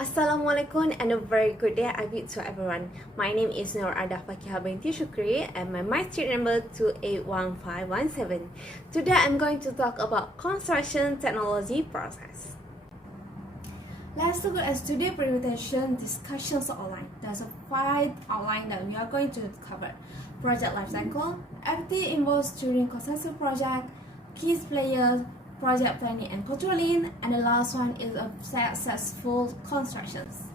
Assalamualaikum and a very good day to everyone. My name is Nur Ada Fakihah binti Shukri and my street number 281517. Today I'm going to talk about construction technology process. Let's look at today's presentation discussions outline. There's a 5 outline that we are going to cover. Project lifecycle, activity involved during construction project, key players, project planning and controlling, and the last one is a successful constructions.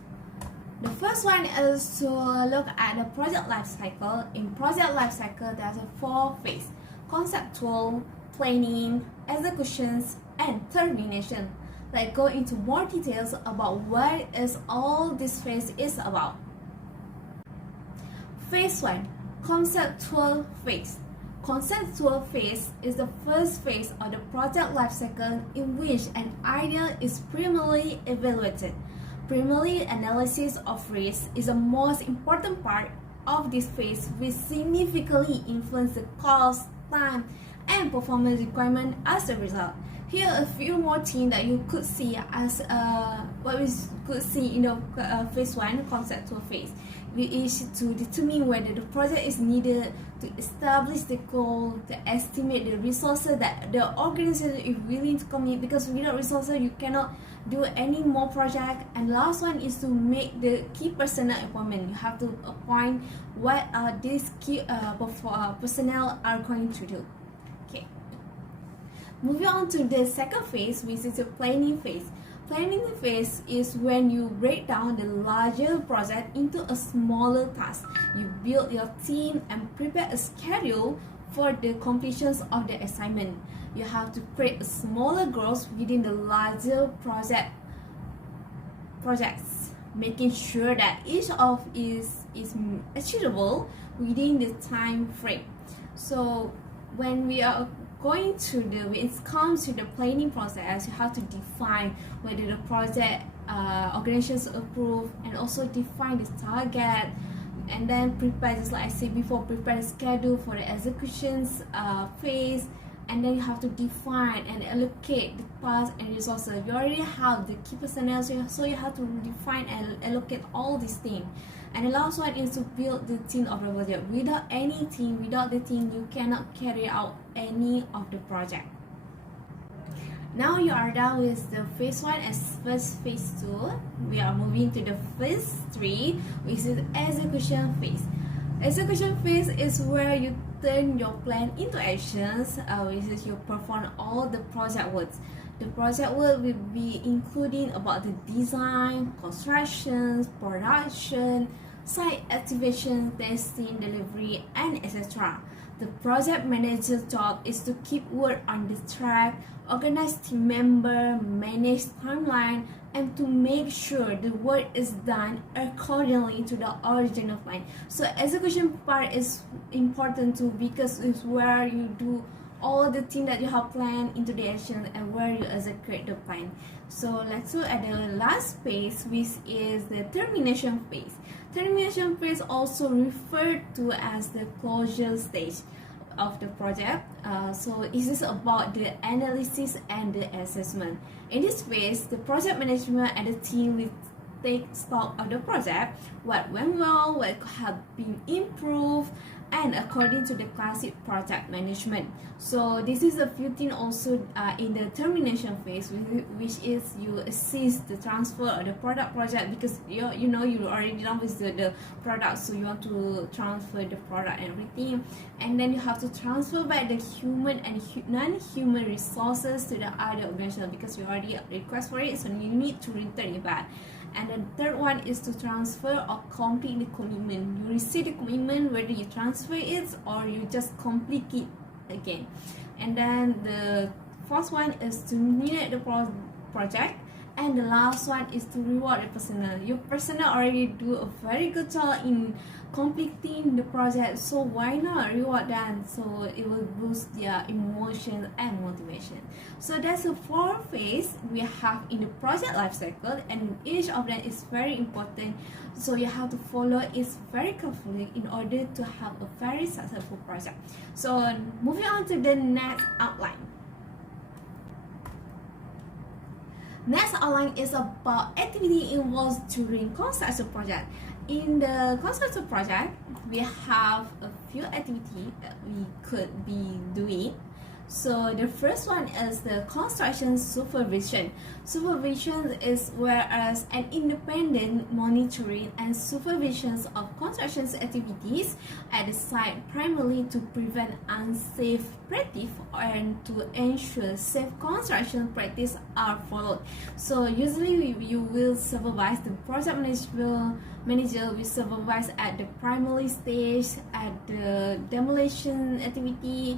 The first one is to look at the project life cycle. In project life cycle, there's a 4 phases: conceptual, planning, executions, and termination. Let's go into more details about what is all this phase is about. Phase 1, conceptual phase. Conceptual phase is the first phase of the project lifecycle in which an idea is primarily evaluated. Primary analysis of risk is the most important part of this phase, which significantly influences the cost, time, and performance requirement as a result. Here are a few more things that you could see as what we could see in the phase 1 conceptual phase. We is to determine whether the project is needed, to establish the goal, to estimate the resources that the organization is willing to commit, because without resources you cannot do any more project. And last one is to make the key personnel appointment. You have to appoint what these key personnel are going to do. Okay. Moving on to the second phase, which is the planning phase. Planning phase is when you break down the larger project into a smaller task. You build your team and prepare a schedule for the completion of the assignment. You have to create a smaller goals within the larger projects, making sure that each of is achievable within the time frame. So when we are when it comes to the planning process, you have to define whether the project organizations approve, and also define the target, and then prepare, just like I said before, prepare the schedule for the executions phase, and then you have to define and allocate the tasks and resources. You already have the key personnel, so you have to define and allocate all these things. And the last one is to build the team of the project. Without the team, you cannot carry out any of the project. Now you are done with the phase 1 and phase 2. We are moving to the phase 3, which is execution phase. Execution phase is where you turn your plan into actions, which is you perform all the project works. The project work will be including about the design, construction, production, site activation, testing, delivery, and etc. The project manager's job is to keep work on the track, organize team member, manage timeline, and to make sure the work is done accordingly to the original plan. So execution part is important too, because it's where you do all the things that you have planned into the action and where you execute the plan. So let's look at the last phase, which is the termination phase. Termination phase also referred to as the closure stage of the project. So it is about the analysis and the assessment. In this phase, the project management and the team will take stock of the project, what went well, what have been improved, and according to the classic project management. So this is a few things also in the termination phase, which is you assist the transfer of the project, because you already done with the product, so you want to transfer the product and everything, and then you have to transfer back the human and non-human resources to the other organization, because you already request for it, so you need to return it back. And the third one is to transfer or complete the commitment. You receive the commitment, whether you transfer it or you just complete it again. And then the fourth one is to terminate the project. And the last one is to reward the personnel. Your personnel already do a very good job in completing the project, so why not reward them? So it will boost their emotion and motivation. So that's the 4 phase we have in the project life cycle, and each of them is very important. So you have to follow it very carefully in order to have a very successful project. So moving on to the next outline. Next outline is about activity involved during construction project. In the construction project, we have a few activities that we could be doing. So the first one is the construction supervision. Supervision is whereas an independent monitoring and supervision of construction activities at the site, primarily to prevent unsafe practice and to ensure safe construction practice are followed. So usually you will supervise, the project manager will supervise at the primary stage, at the demolition activity,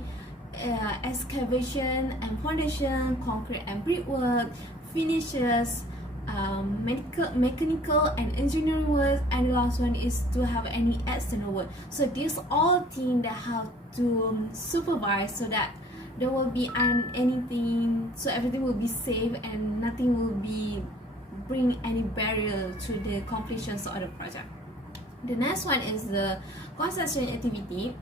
excavation and foundation, concrete and brickwork, finishes, mechanical and engineering work, and the last one is to have any external work. So these all things that have to supervise, so that there will be anything, so everything will be safe and nothing will be bring any barrier to the completion of the project. The next one is the construction activity.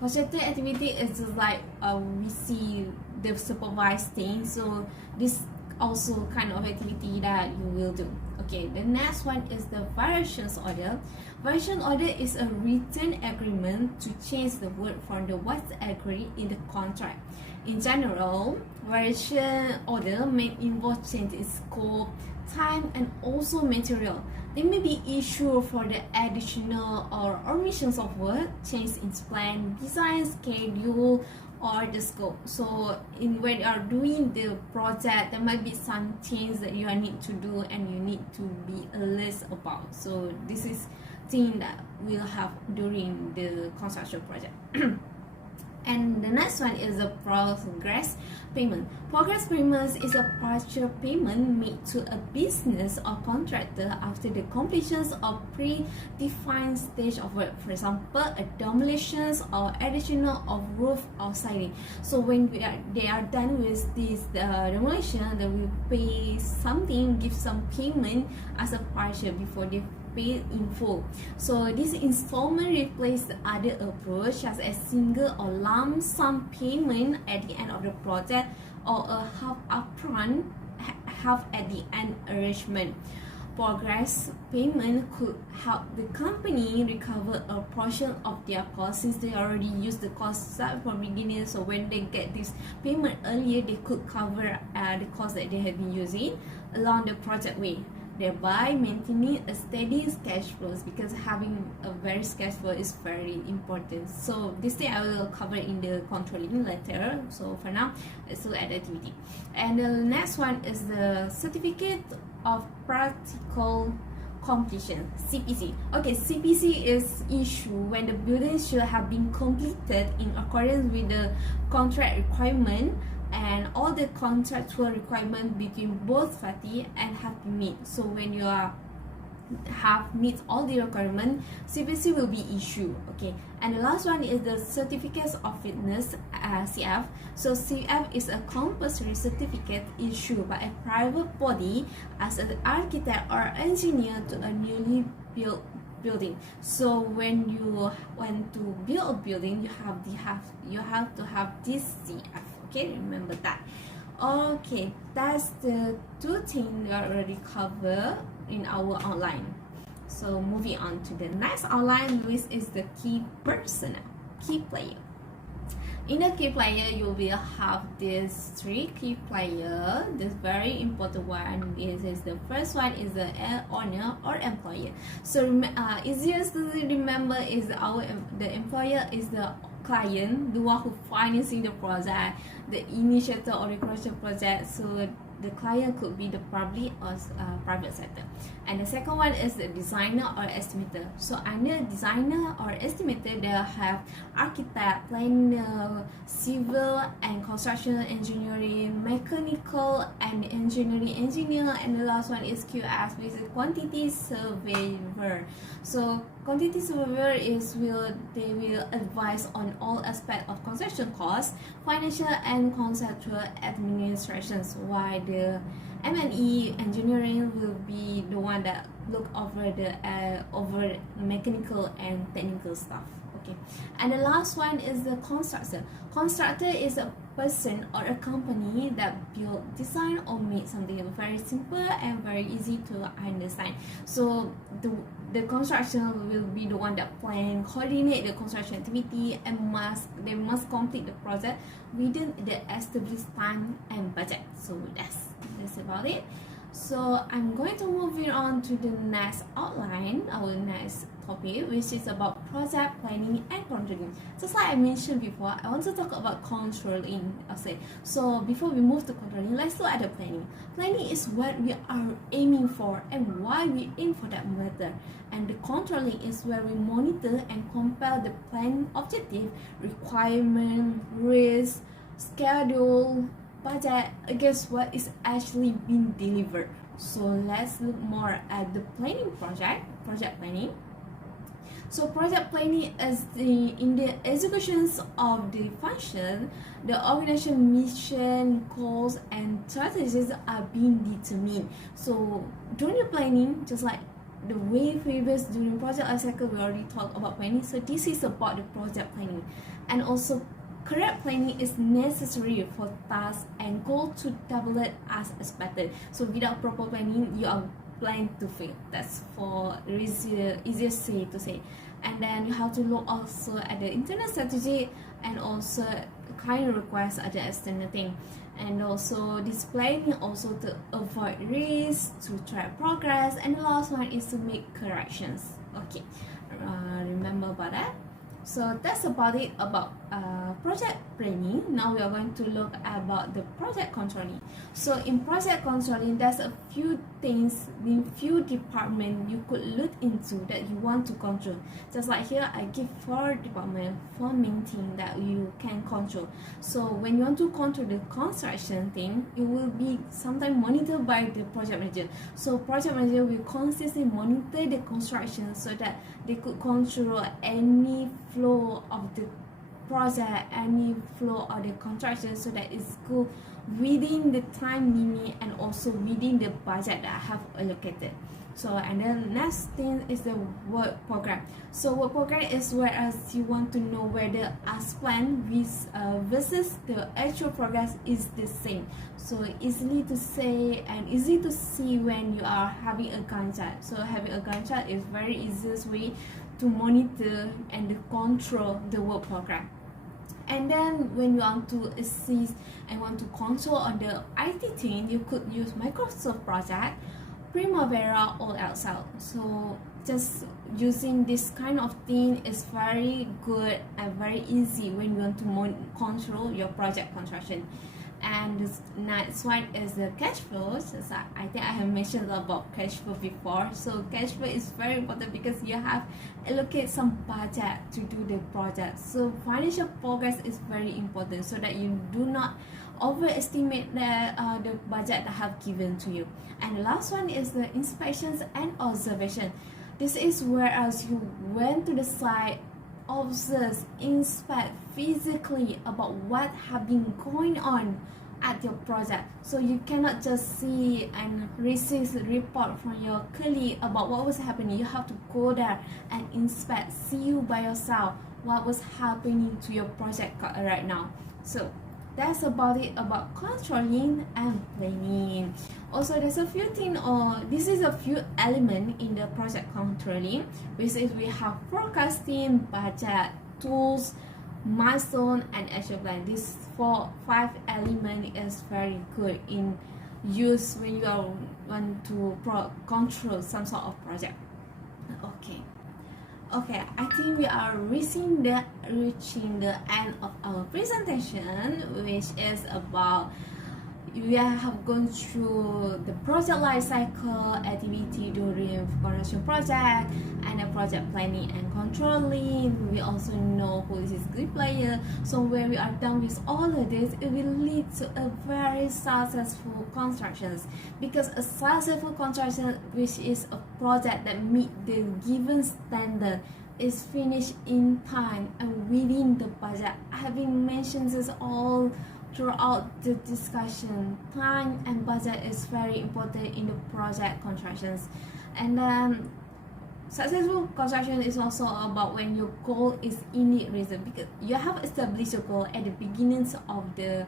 Construction activity is just like we see the supervised thing, so this also kind of activity that you will do. Okay, the next one is the variations order. Variation order is a written agreement to change the word from the what's agreed in the contract. In general, variation order may involve change in scope, time, and also material. They may be issued for the additional or omissions of work, change in plan, design, schedule, or the scope. So when you are doing the project, there might be some things that you need to do and you need to be a list about. So this is thing that we'll have during the construction project. And the next one is the progress payment. Progress payment is a partial payment made to a business or contractor after the completion of predefined stage of work. For example, a demolition or additional of roof or siding. So when they are done with this demolition, they will pay something, give some payment as a partial before they paid in full. So this installment replaces the other approach, such as single or lump sum payment at the end of the project, or a half upfront, half at the end arrangement. Progress payment could help the company recover a portion of their costs, since they already used the cost from beginning. So when they get this payment earlier, they could cover the cost that they have been using along the project way, thereby maintaining a steady cash flows, because having a very cash flow is very important. So this thing I will cover in the controlling later. So for now, let's look at the activity. And the next one is the certificate of practical completion, CPC. Okay, CPC is issued when the building should have been completed in accordance with the contract requirement, and all the contractual requirements between both parties and have been met. So when you have meet all the requirements, CPC will be issued. Okay, and the last one is the certificates of fitness, CF. So CF is a compulsory certificate issued by a private body as an architect or engineer to a newly built building. So when you want to build a building, you have to have this CF. Okay, remember that. Okay, that's the two things we already covered in our outline. So moving on to the next outline, which is the key personnel, key player. In the key player, you will have these three key players. This very important one is the first one is the owner or employer. So easiest to remember is the employer is the client, the one who financing the project, the initiator or the construction project. So the client could be the public or private sector. And the second one is the designer or estimator. So under designer or estimator, they have architect, planner, civil and construction engineering, mechanical and engineering engineer, and the last one is QS, which is quantity surveyor. So quantity surveyor they will advise on all aspects of construction costs, financial and conceptual administrations, while the M&E engineering will be the one that look over the over mechanical and technical stuff. Okay, and the last one is the constructor. Constructor is a person or a company that build, design or make something very simple and very easy to understand. So the construction will be the one that plan, coordinate the construction activity, and they must complete the project within the established time and budget. So that's about it. So I'm going to move on to the next outline, our next topic, which is about project planning and controlling. Just like I mentioned before, I want to talk about controlling. So before we move to controlling, let's look at the planning. Planning is what we are aiming for and why we aim for that matter. And the controlling is where we monitor and compare the plan objective, requirement, risk, schedule, budget against what is actually being delivered. So let's look more at the planning project planning. So project planning is in the executions of the function, the organization mission, goals, and strategies are being determined. So during the planning, just like the way previous during project life cycle, we already talked about planning. So this is about the project planning, and also correct planning is necessary for tasks and goal to develop as expected. So without proper planning, you are blind to fail. That's for easiest say to say. And then you have to look also at the internal strategy and also kind of request at the external thing. And also this planning also to avoid risks, to track progress, and the last one is to make corrections. Okay, remember about that. So that's about it about project planning. Now we are going to look about the project controlling. So in project controlling, there's a few things in few departments you could look into that you want to control. Just like here, I give 4 departments, 4 main things that you can control. So when you want to control the construction thing, it will be sometimes monitored by the project manager. So project manager will constantly monitor the construction so that they could control any flow of the project, any flow of the construction, so that it's good within the time limit and also within the budget that I have allocated. So and then next thing is the work program. So work program is whereas you want to know whether as planned versus the actual progress is the same. So easily to say and easy to see when you are having a Gantt chart. So having a Gantt chart is very easiest way to monitor and to control the work program. And then when you want to assist and want to control on the IT team, you could use Microsoft Project, Primavera, or Excel. So just using this kind of thing is very good and very easy when you want to control your project construction. And the next one is the cash flow. So I think I have mentioned about cash flow before. So cash flow is very important because you have allocate some budget to do the project. So financial progress is very important so that you do not overestimate the budget that I have given to you. And the last one is the inspections and observation. This is whereas you went to the site, observe, inspect physically about what have been going on at your project. So you cannot just see and receive report from your colleague about what was happening. You have to go there and inspect, see you by yourself what was happening to your project right now. So that's about it about controlling and planning. Also, there's a few things, or this is a few elements in the project controlling, which is we have forecasting, budget, tools, milestone, and action plan. These 5 elements is very good in use when you want to control some sort of project. Okay, I think we are reaching the end of our presentation, which is about we have gone through the project life cycle activity during construction project and the project planning and controlling. We also know who is good player. So when we are done with all of this, it will lead to a very successful constructions, because a successful construction, which is a project that meet the given standard, is finished in time and within the budget. Having mentioned this all throughout the discussion, time and budget is very important in the project constructions. And then successful construction is also about when your goal is indeed reason, because you have established your goal at the beginnings of the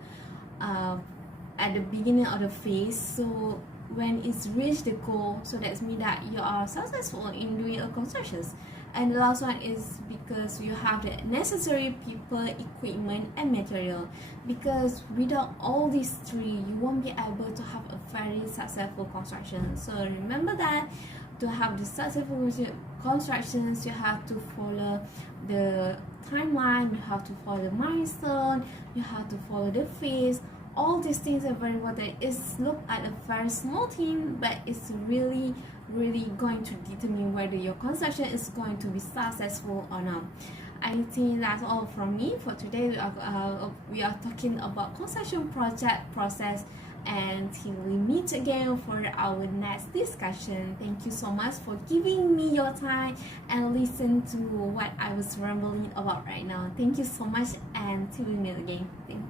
phase. So when it's reached the goal, so that's mean that you are successful in doing a constructions. And the last one is because you have the necessary people, equipment, and material. Because without all these three, you won't be able to have a very successful construction. So remember that to have the successful constructions, you have to follow the timeline, you have to follow the milestone, you have to follow the phase. All these things are very important. It's look at a very small thing, but it's really going to determine whether your construction is going to be successful or not. I think that's all from me for today. We are talking about construction project process, and till we meet again for our next discussion. Thank you so much for giving me your time and listen to what I was rambling about right now. Thank you so much, and till we meet again. Thank you.